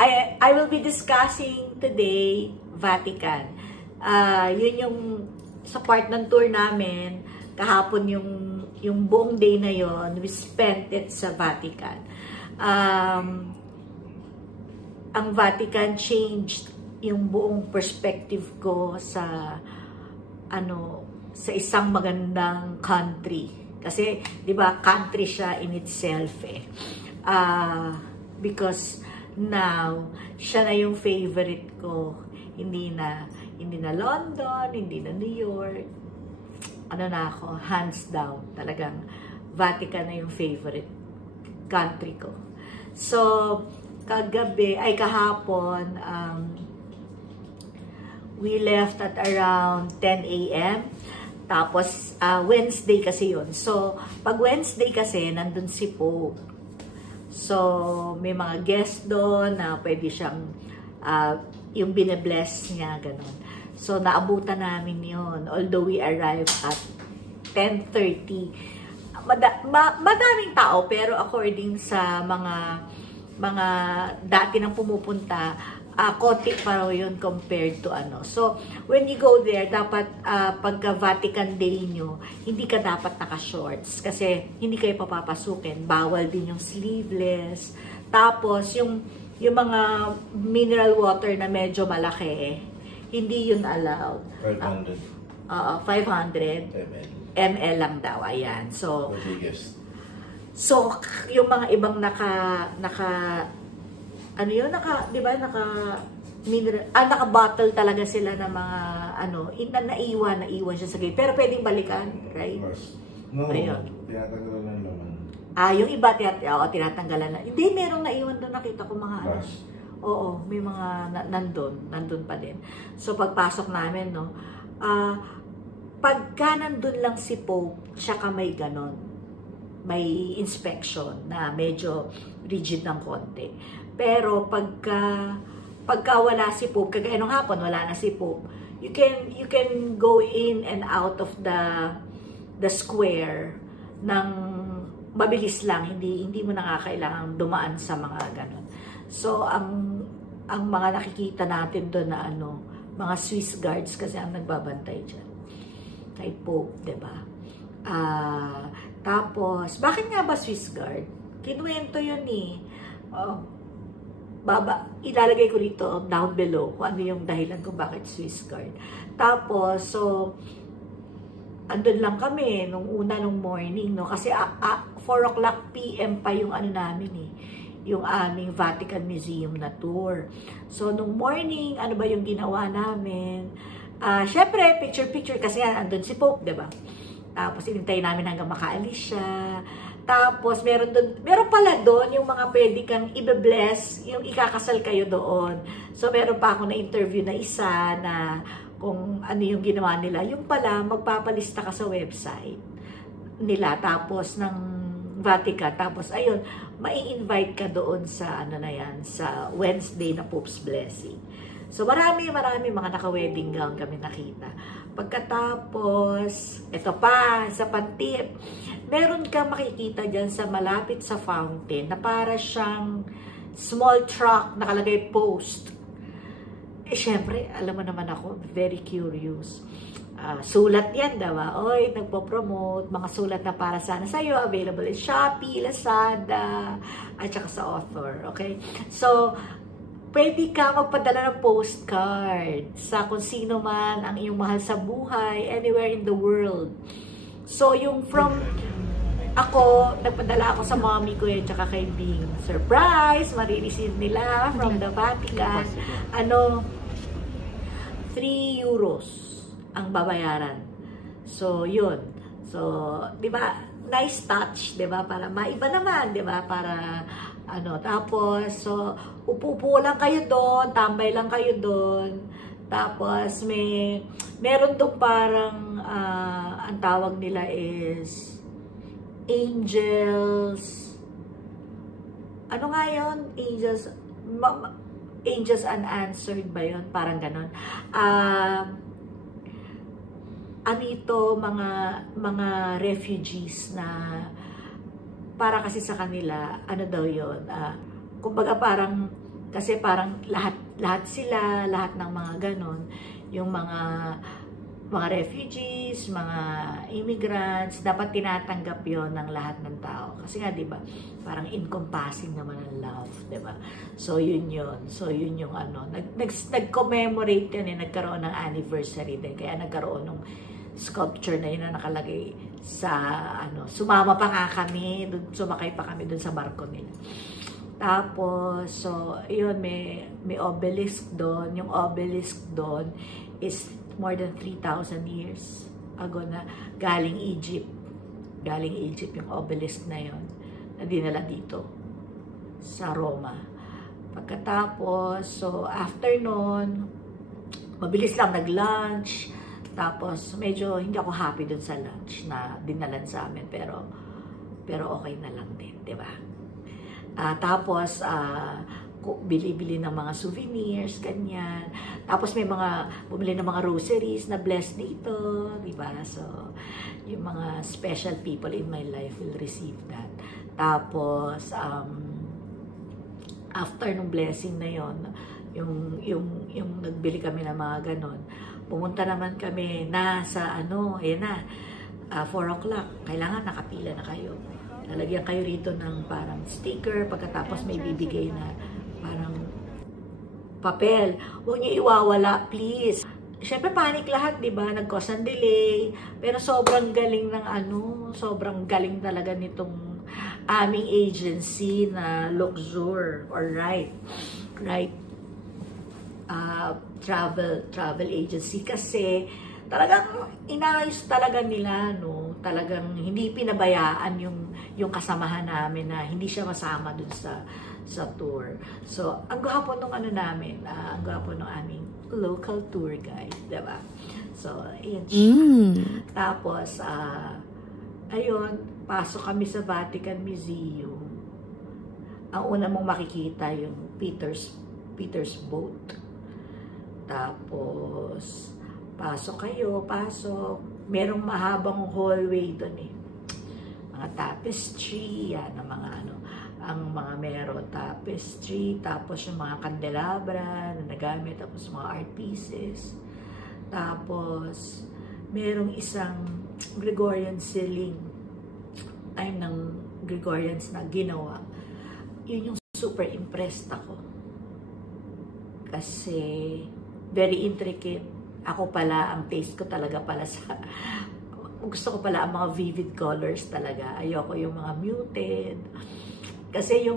I will be discussing today Vatican. Yun yung sa part ng tour namin kahapon, yung buong day na yon we spent it sa Vatican. Ang Vatican changed yung buong perspective ko sa sa isang magandang country. Kasi, di ba, country siya in itself eh. Because now, siya na yung favorite ko. Hindi na London, hindi na New York. Ano na ako, hands down. Talagang Vatican na yung favorite country ko. So, kahapon, we left at around 10 a.m. Tapos, Wednesday kasi yun. So, pag Wednesday kasi, nandun si Pope. So, may mga guest doon na pwede siyang, yung bine-bless niya, ganun. So, naabutan namin yun. Although we arrived at 10:30. Madaming tao, pero according sa mga dati nang pumupunta, konti pa raw yun compared to So, when you go there, dapat pagka Vatican Day nyo, hindi ka dapat naka-shorts kasi hindi kayo papapasukin. Bawal din yung sleeveless. Tapos, yung mga mineral water na medyo malaki, hindi yun allowed. 500 ml lang daw. Ayan. So, yung mga ibang naka-bottle talaga sila na mga naiwan siya sa gate. Pero pwedeng balikan, right? No, ayun. Tinatanggalan ng laman. Yung iba, tinatanggalan na. Hindi, merong naiwan doon, nakita ko mga Oo, may mga nandun pa din. So, pagpasok namin, no, pagka nandun lang si Pope, tsaka may ganon, may inspection na medyo rigid ng konti. Pero pagka wala si Pope, kagaya nung hapon, wala na si Pope, you can go in and out of the square ng mabilis lang, hindi mo nakakailangan dumaan sa mga ganon. So, ang mga nakikita natin doon na mga Swiss guards kasi ang nagbabantay dyan kay Pope, diba? Tapos, bakit nga ba Swiss guard? Kinuwento yun eh. Ilalagay ko dito down below kung ano yung dahilan kung bakit Swiss guard. Tapos, so, andun lang kami nung morning, no? Kasi 4 o'clock PM pa yung namin eh, yung aming Vatican Museum na tour. So, nung morning, ano ba yung ginawa namin? Syempre, picture kasi andun si Pope, diba? Tapos, inintay namin hanggang makaalis siya. Tapos, meron pala doon yung mga pwede kang i-bless, yung ikakasal kayo doon. So, meron pa ako na-interview na isa na kung ano yung ginawa nila. Yung pala, magpapalista ka sa website nila, tapos ng Vatican. Tapos, ayun, mai-invite ka doon sa, sa Wednesday na Pope's Blessing. So, marami mga naka-wedding gown kami nakita. Pagkatapos, ito pa, sa pantip, meron ka makikita dyan sa malapit sa fountain na para siyang small truck, nakalagay post. Syempre, alam mo naman ako, very curious. Sulat yan, diba? Oy, nagpo-promote, mga sulat na para sana sa'yo, available in Shopee, Lazada, at saka sa author, okay? So, pwede ka magpadala ng postcard sa kung sino man ang iyong mahal sa buhay, anywhere in the world. So, yung ako, nagpadala ako sa mommy ko yun, tsaka kay Bing. Surprise! Marireceive nila from the Vatican. 3 euros ang babayaran. So, yun. So, di ba, nice touch, di ba? Para maiba naman, di ba? Para, tapos, so, upo lang kayo doon, tambay lang kayo doon. Tapos, meron doon parang, ang tawag nila is, angels, ano nga yun? Angels unanswered ba yun? Parang ganon. Mga refugees na para kasi sa kanila, daw yun? Kumbaga parang Kasi parang lahat sila, lahat ng mga ganon, yung mga refugees, mga immigrants, dapat tinatanggap yon ng lahat ng tao. Kasi nga, di ba, parang encompassing naman ang love, di ba? So, yun yun. So, yun yung ano. Nag-commemorate yun, nagkaroon ng anniversary din. Kaya nagkaroon ng sculpture na yun na nakalagay sa, ano, sumama pa nga kami, sumakay pa kami dun sa barko nila. Tapos, so, yun, may obelisk doon. Yung obelisk doon is more than 3,000 years ago na galing Egypt. Galing Egypt yung obelisk na yon na dinala dito sa Roma. Pagkatapos, so after nun, mabilis lang nag-lunch. Tapos medyo hindi ako happy dun sa lunch na dinalan sa amin, pero okay na lang din, di ba? Tapos bili-bili ng mga souvenirs, ganyan. Tapos may bumili ng mga rosaries na blessed dito, di ba? So, yung mga special people in my life will receive that. Tapos, after nung blessing na yon, yung nagbili kami ng mga ganon, pumunta naman kami na sa ayan na, 4 o'clock, kailangan nakapila na kayo. Lalagyan kayo rito ng parang sticker, pagkatapos may bibigay na parang papel. Huwag niyo iwawala, please. Siyempre, panic lahat, di ba? Nag-cause ng delay. Pero sobrang galing ng sobrang galing talaga nitong aming agency na Luxor or Right travel agency. Kasi talagang inayos talaga nila, no? Talagang hindi pinabayaan yung kasamahan namin na hindi siya masama dun sa tour. So, ang gwapo nung namin, ang gwapo nung aming local tour guide, diba? So, ayun siya. Tapos, ayun, pasok kami sa Vatican Museum. Ang una mong makikita yung Peter's boat. Tapos, pasok. Merong mahabang hallway doon eh. Mga tapestry, yan, ang mga meron tapestry, tapos yung mga candelabra na nagamit, tapos mga art pieces. Tapos, merong isang Gregorian ceiling, time ng Gregorians na ginawa. Yun yung super impressed ako. Kasi, very intricate. Ako pala, ang taste ko talaga pala gusto ko pala ang mga vivid colors talaga. Ayoko yung mga muted. Kasi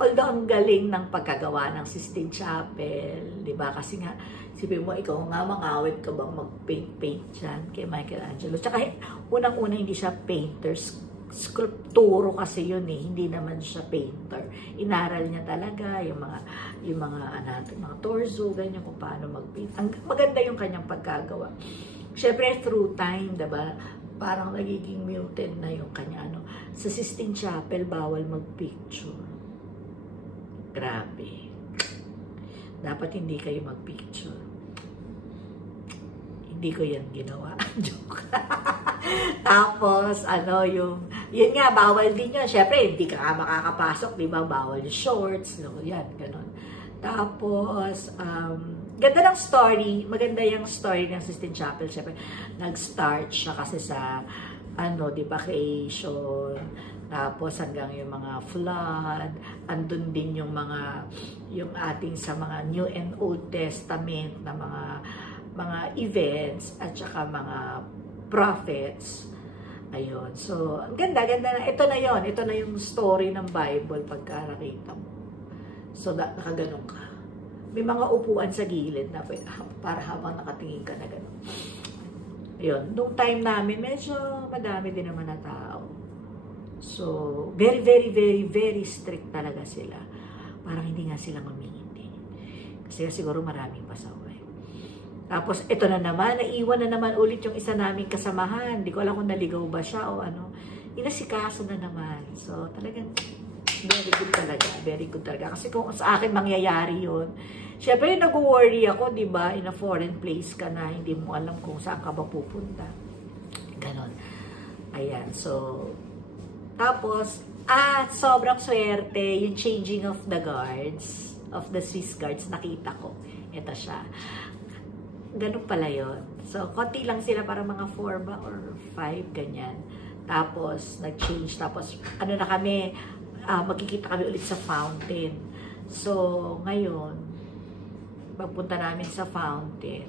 although ang galing ng pagkagawa ng Sistine Chapel, di ba? Kasi nga, sipin mo, ikaw nga, mangawit ka bang mag-paint dyan kay Michelangelo? Tsaka, unang-una hindi siya painter, skulpturo kasi yun eh, hindi naman siya painter. Inaral niya talaga yung mga torso, ganyan, kung paano mag-paint. Maganda yung kanyang pagkagawa. Siyempre, through time, diba, parang nagiging muted na yung kanya, sa Sistine Chapel, bawal mag-picture. Grabe. Dapat hindi kayo mag-picture. Hindi ko yan ginawa. Joke. Tapos, yun nga, bawal din yun. Siyempre, hindi ka makakapasok, di ba? Bawal yung shorts, yan, ganun. Tapos, ganda ng story. Maganda yung story ng Sistine Chapel. Siyempre, nag-start siya kasi sa, debacation. Tapos, hanggang yung mga flood. Andun din yung ating sa mga New and Old Testament na mga events at saka mga prophets. Ayun. So, ang ganda na. Ito na yon. Ito na yung story ng Bible pagka nakita mo. So, nakaganon ka. May mga upuan sa gilid na para habang nakatingin ka na gano'n. Ayun. Nung time namin, medyo madami din naman na tao. So, very, very, very, very strict talaga sila. Parang hindi nga sila mamingindi. Kasi siguro maraming pasaway. Tapos, ito na naman, naiwan na naman ulit yung isa naming kasamahan. Hindi ko alam kung naligaw ba siya o inasikaso na naman. So, talagang very good talaga. Very good talaga. Kasi kung sa akin mangyayari yun, syempre nag-worry ako, di ba? In a foreign place ka na, hindi mo alam kung saan ka ba pupunta. Ganon. Ayan, so, tapos, sobrang swerte, yung changing of the guards. of the Swiss Guards, nakita ko. Ito siya. Ganun pala yun. So, konti lang sila, para mga 4 ba or 5, ganyan. Tapos, nag-change. Tapos, ano na kami, magkikita kami ulit sa fountain. So, ngayon, pagpunta namin sa fountain,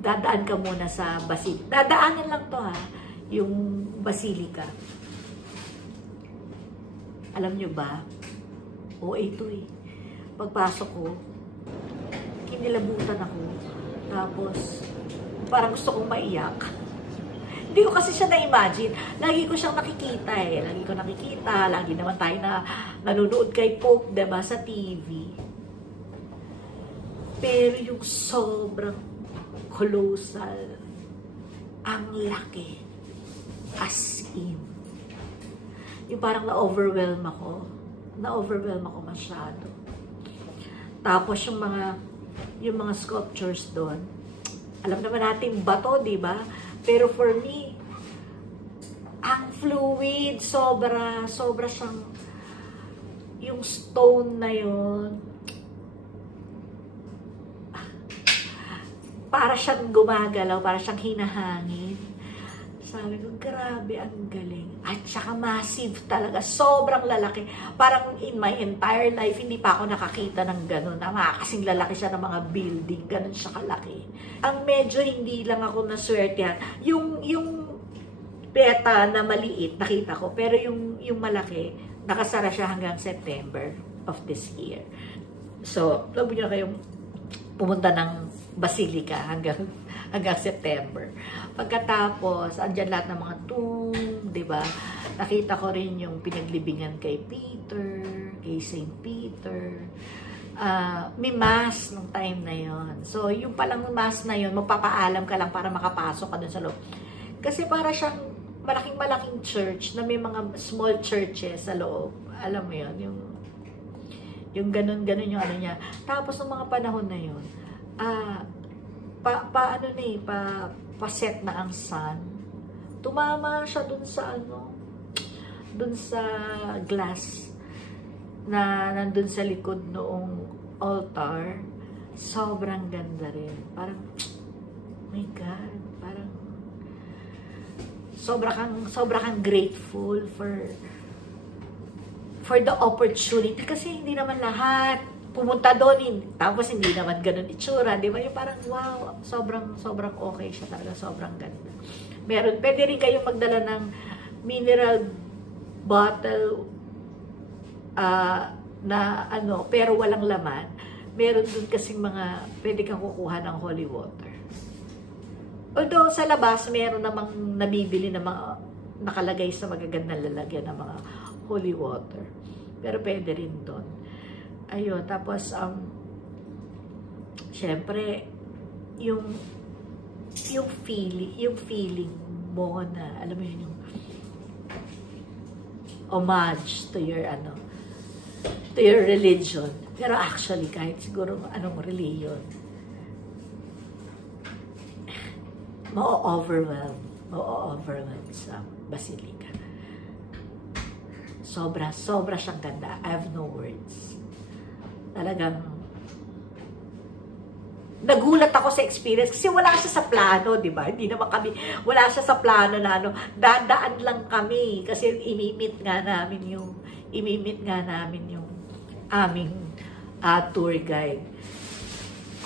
dadaan ka muna sa Basilica. Dadaanan lang to ha, yung Basilica. Alam nyo ba? OA to eh. Pagpasok ko, kinilabutan ako. Tapos, parang gusto kong maiyak. Hindi ko kasi siya na-imagine. Lagi ko siyang nakikita eh. Lagi ko nakikita. Lagi naman tayo na nanonood kay Pope, diba, sa TV. Pero yung sobrang colossal, ang laki. As in. Yung parang na-overwhelm ako. Na-overwhelm ako masyado. Tapos yung mga sculptures doon, alam naman natin bato, di ba? Pero for me, ang fluid, sobra siyang, yung stone na yun, para siyang gumagalaw, para siyang hinahangin. Sabi ko, grabe, ang galing. At saka massive talaga, sobrang lalaki. Parang in my entire life, hindi pa ako nakakita ng gano'n. Kasing lalaki siya ng mga building, gano'n siya kalaki. Ang medyo hindi lang ako naswertehan, yung beta na maliit, nakita ko. Pero yung malaki, nakasara siya hanggang September of this year. So, huwag niyo kayong pumunta ng Basilica hanggang September. Pagkatapos, andyan lahat ng mga tomb, di ba? Nakita ko rin yung pinaglibingan kay Peter, kay Saint Peter. May mass nung time na yon. So, yung palang mass na yon, magpapaalam ka lang para makapasok ka dun sa loob. Kasi para siyang malaking church na may mga small churches sa loob. Alam mo yon, yung ganun yung ano niya. Tapos, nung mga panahon na yon, pa-set na ang sun. Tumama siya dun sa glass na nandun sa likod noong altar. Sobrang ganda rin. Parang, my God, parang sobra kang grateful for the opportunity, kasi hindi naman lahat pumunta doon, tapos hindi naman ganun itsura, di ba? Yung parang, wow, sobrang okay siya talaga, sobrang ganda. Pwede rin kayong magdala ng mineral bottle na pero walang laman. Meron doon kasing pwede kang kukuha ng holy water. Although sa labas, meron namang nabibili na mga nakalagay sa magagandang lalagyan ng mga holy water. Pero pwede rin doon. Ayun, tapos, syempre, yung feeling mo na, alam mo yun, yung homage to your religion. Pero actually, kahit siguro anong religion, ma-overwhelm sa Basilica. Sobra siyang ganda. I have no words. Talagang nagulat ako sa experience kasi wala siya sa plano, di ba? Hindi naman kami, wala siya sa plano na dadaan lang kami kasi imimit nga namin yung aming tour guide.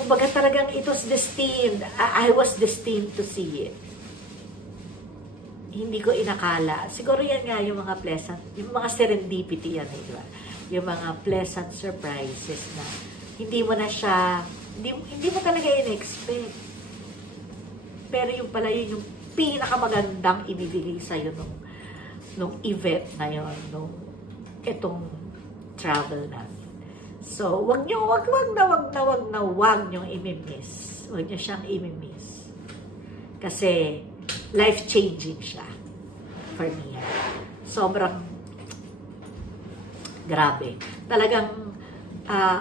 Kumbaga talagang it was destined. I was destined to see it. Hindi ko inakala. Siguro yan nga yung mga pleasant, yung mga serendipity yan, di ba? Yung mga pleasant surprises na hindi mo talaga in-expect. Pero yung pala yun yung pinakamagandang ibibigay sa'yo nung event na yun, itong travel namin. So, wag niyong imimiss. Wag niyo siyang imimiss. Kasi, life-changing siya for me. Sobrang grabe. Talagang,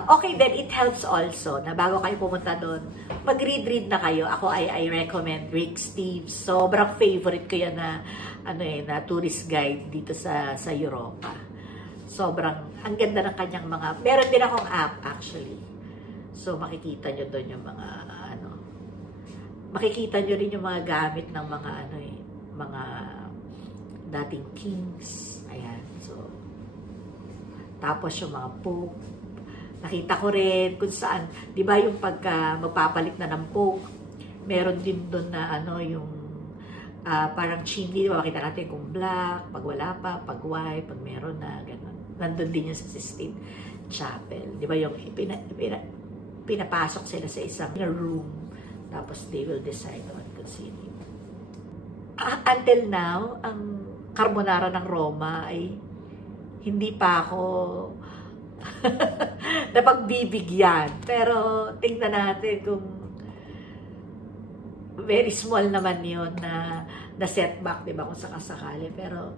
okay, then it helps also na bago kayo pumunta doon, mag-read na kayo. Ako, I recommend Rick Steves. Sobrang favorite ko yan na tourist guide dito sa Europa. Sobrang, ang ganda ng kanyang mga, meron din akong app actually. So, makikita nyo doon yung mga, makikita nyo rin yung mga gamit ng mga, mga dating kings. Ayan. So, tapos yung mga pope. Nakita ko rin kung saan, di ba yung pagka magpapalit na ng pope, meron din doon na, yung, parang chimney, di ba? Makita natin kung black, pag wala pa, pag white, pag meron na, gano'n. Nandun din yung sa Sistine Chapel. Di ba yung pinapasok sila sa isang room, tapos they will decide on kung sino. Until now, ang carbonara ng Roma ay hindi pa ako napagbibigyan. Pero tingnan natin kung very small naman yun na setback, di ba, kung sakasakali. Pero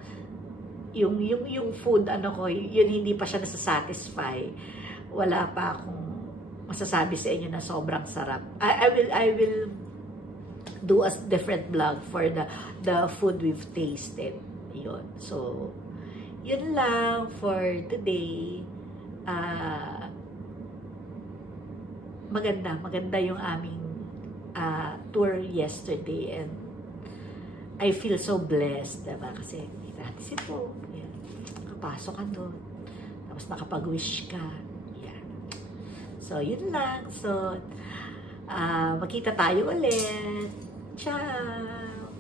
yung food, yun hindi pa siya nasasatisfy. Wala pa akong masasabi sa inyo na sobrang sarap. I will do a different vlog for the food we've tasted. Yun. So, yun lang for today. Maganda yung aming tour yesterday, and I feel so blessed, diba? Kasi natin po, nakapasok ka doon, tapos nakapag-wish ka. Yan. So, yun lang. So, magkita tayo ulit. Ciao!